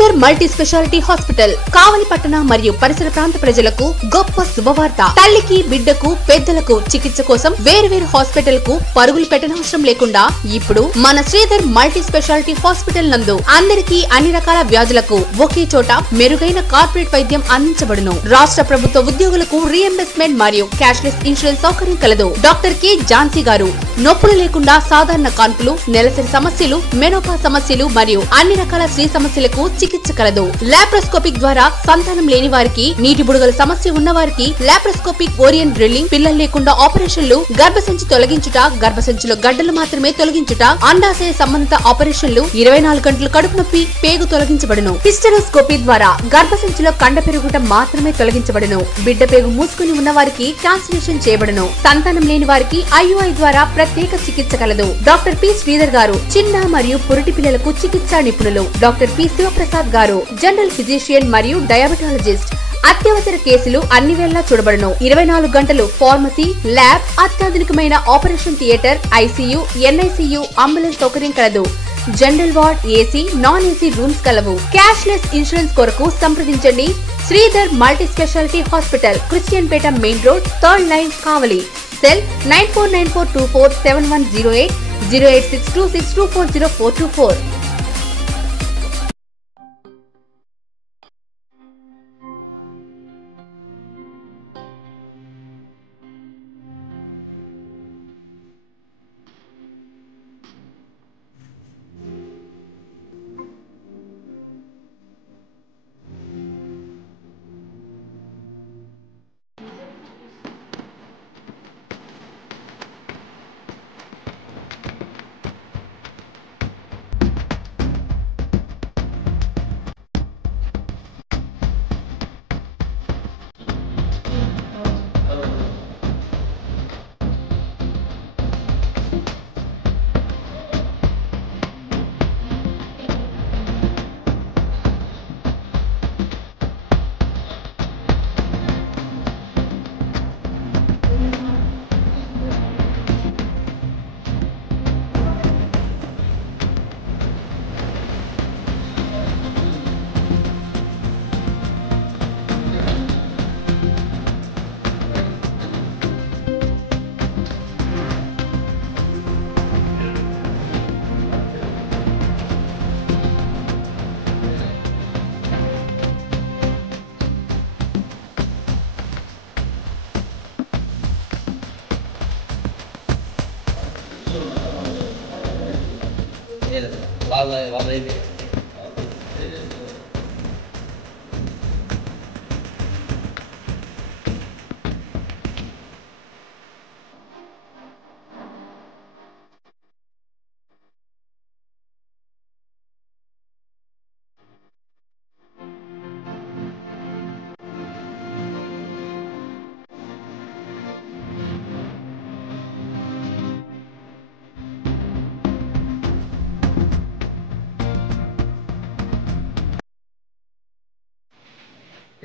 Sridhar multi speciality hospital కావలిపట్టణ మరియు పరిసర ప్రాంత ప్రజలకు గొప్ప శుభవార్త. తల్లికి, బిడ్డకు, పెద్దలకు చికిత్స కోసం వేర్వేరు హాస్పిటల్ కు పరుగులు పెట్టనవసరం లేకుండా ఇప్పుడు మన శ్రీధర్ మల్టీ స్పెషాలిటీ హాస్పిటల్ నందు అందరికీ అన్ని రకాల వ్యాధులకు ఒకే చోట మెరుగైన కార్పొరేట్ వైద్యం అందించబడును. రాష్ట్ర ప్రభుత్వ ఉద్యోగులకు రీఎంబర్స్మెంట్ మరియు క్యాష్లెస్ ఇన్సూరెన్స్ సౌకర్యం కలదు. డాక్టర్ కె ఝాన్సీ గారు నొప్పులు లేకుండా సాధారణ కాన్పులు, నెలసరి సమస్యలు, మెనోపా సమస్యలు మరియు అన్ని రకాల స్త్రీ సమస్యలకు చికిత్స కలదు. లాప్రోస్కోపిక్ ద్వారా సంతానం లేని వారికి, నీటి బుడగల సమస్య ఉన్న వారికి లాప్రోస్కోపిక్ ఓరియన్ డ్రిల్లింగ్, పిల్లలు లేకుండా ఆపరేషన్లు, గర్భసంచి తొలగించుట, గర్భసంచిలో గడ్డలు మాత్రమే తొలగించుట, అండాశయ సంబంధిత ఆపరేషన్లు, 24 గంటలు కడుపు నొప్పి, పేగు తొలగించబడును. హిస్టరోస్కోపీ ద్వారా గర్భసంచిలో కండ పెరుగుట మాత్రమే తొలగించబడును. బిడ్డ పేగు మూసుకుని ఉన్న వారికి ట్రాన్స్లేషన్ చేయబడును. సంతానం లేని వారికి IUI ద్వారా ప్రత్యేక చికిత్స కలదు. డాక్టర్ పి శ్రీధర్ గారు చిన్న మరియు పురిటి పిల్లలకు చికిత్సా నిపుణులు. డాక్టర్ పి శివప్రసాద్ గారు జనరల్ ఫిజిషియన్ మరియు డయాబెటాలజిస్ట్. అత్యవసర కేసులు అన్ని వేళలా చూడబడును. 24 గంటలు ఫార్మసీ, ల్యాబ్, అత్యాధునికమైన operation theatre, ICU, NICU, ambulance సౌకర్యం కలదు. General ward, AC, non AC rooms కలవు. క్యాష్లెస్ ఇన్సూరెన్స్ కొరకు సంప్రదించండి. Sridhar multi speciality hospital, Christian Pet main road, 3rd line, Kavali. Cell 9494247108, 08626240424.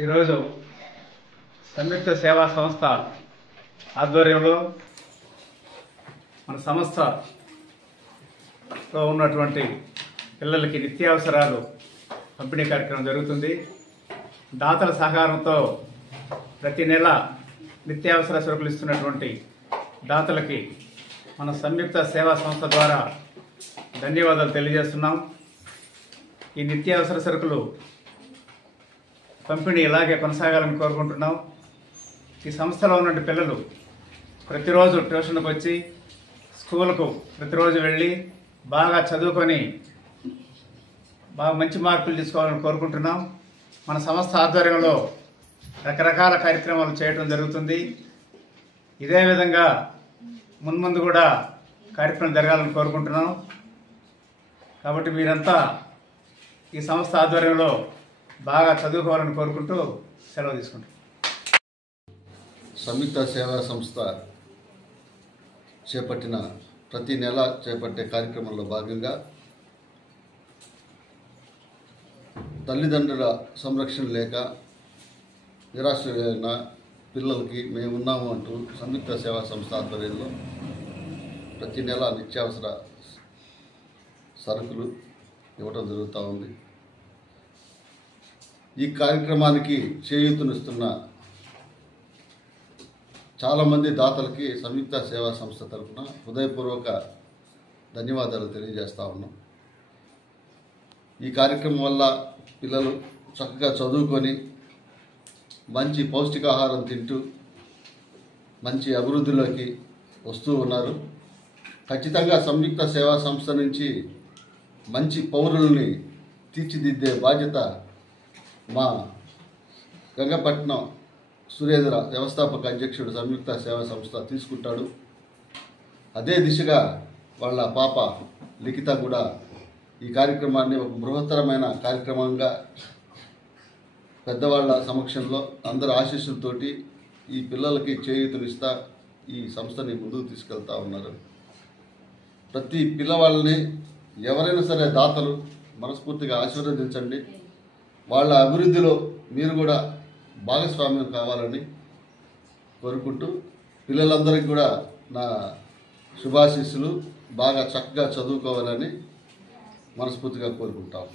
ఈరోజు సంయుక్త సేవా సంస్థ ఆధ్వర్యంలో మన సంస్థలో ఉన్నటువంటి పిల్లలకి నిత్యావసరాలు పంపిణీ కార్యక్రమం జరుగుతుంది. దాతల సహకారంతో ప్రతి నెల నిత్యావసర సరుకులు ఇస్తున్నటువంటి దాతలకి మన సంయుక్త సేవా సంస్థ ద్వారా ధన్యవాదాలు తెలియజేస్తున్నాం. ఈ నిత్యావసర సరుకులు పంపిణీ ఇలాగే కొనసాగాలని కోరుకుంటున్నాం. ఈ సంస్థలో ఉన్న పిల్లలు ప్రతిరోజు ట్యూషన్కి వచ్చి స్కూల్కు ప్రతిరోజు వెళ్ళి బాగా చదువుకొని బాగా మంచి మార్కులు తీసుకోవాలని కోరుకుంటున్నాం. మన సంస్థ ఆధ్వర్యంలో రకరకాల కార్యక్రమాలు చేయడం జరుగుతుంది. ఇదే విధంగా మున్ముందు కూడా కార్యక్రమం జరగాలని కోరుకుంటున్నాం. కాబట్టి మీరంతా ఈ సంస్థ ఆధ్వర్యంలో బాగా చదువుకోవాలని కోరుకుంటూ సెలవు తీసుకుంటాం. సంయుక్త సేవా సంస్థ చేపట్టిన ప్రతి నెల చేపట్టే కార్యక్రమంలో భాగంగా తల్లిదండ్రుల సంరక్షణ లేక నిరాశ్రయులైన పిల్లలకి మేమున్నాము అంటూ సంయుక్త సేవా సంస్థ ఆధ్వర్యంలో ప్రతి నెల నిత్యావసర సరుకులు ఇవ్వడం జరుగుతూ ఉంది. ఈ కార్యక్రమానికి చేయూతనిస్తున్న చాలామంది దాతలకి సంయుక్త సేవా సంస్థ తరఫున హృదయపూర్వక ధన్యవాదాలు తెలియజేస్తా ఉన్నాం. ఈ కార్యక్రమం వల్ల పిల్లలు చక్కగా చదువుకొని మంచి పౌష్టికాహారం తింటూ మంచి అభివృద్ధిలోకి వస్తూ ఉన్నారు. ఖచ్చితంగా సంయుక్త సేవా సంస్థ నుంచి మంచి పౌరుల్ని తీర్చిదిద్దే బాధ్యత మా గంగపట్నం సురేంద్ర వ్యవస్థాపక అధ్యక్షుడు సంయుక్త సేవా సంస్థ తీసుకుంటాడు. అదే దిశగా వాళ్ళ పాప లిఖిత కూడా ఈ కార్యక్రమాన్ని ఒక బృహత్తరమైన కార్యక్రమంగా పెద్దవాళ్ళ సమక్షంలో అందరి ఆశీస్సులతోటి ఈ పిల్లలకి చేయూతనిస్తా ఈ సంస్థని ముందుకు తీసుకెళ్తా ఉన్నారు. ప్రతి పిల్లవాళ్ళని ఎవరైనా సరే దాతలు మనస్ఫూర్తిగా ఆశీర్వదించండి. వాళ్ళ అభివృద్ధిలో మీరు కూడా భాగస్వామ్యం కావాలని కోరుకుంటూ పిల్లలందరికీ కూడా నా శుభాశీస్సులు. బాగా చక్కగా చదువుకోవాలని మనస్ఫూర్తిగా కోరుకుంటాము.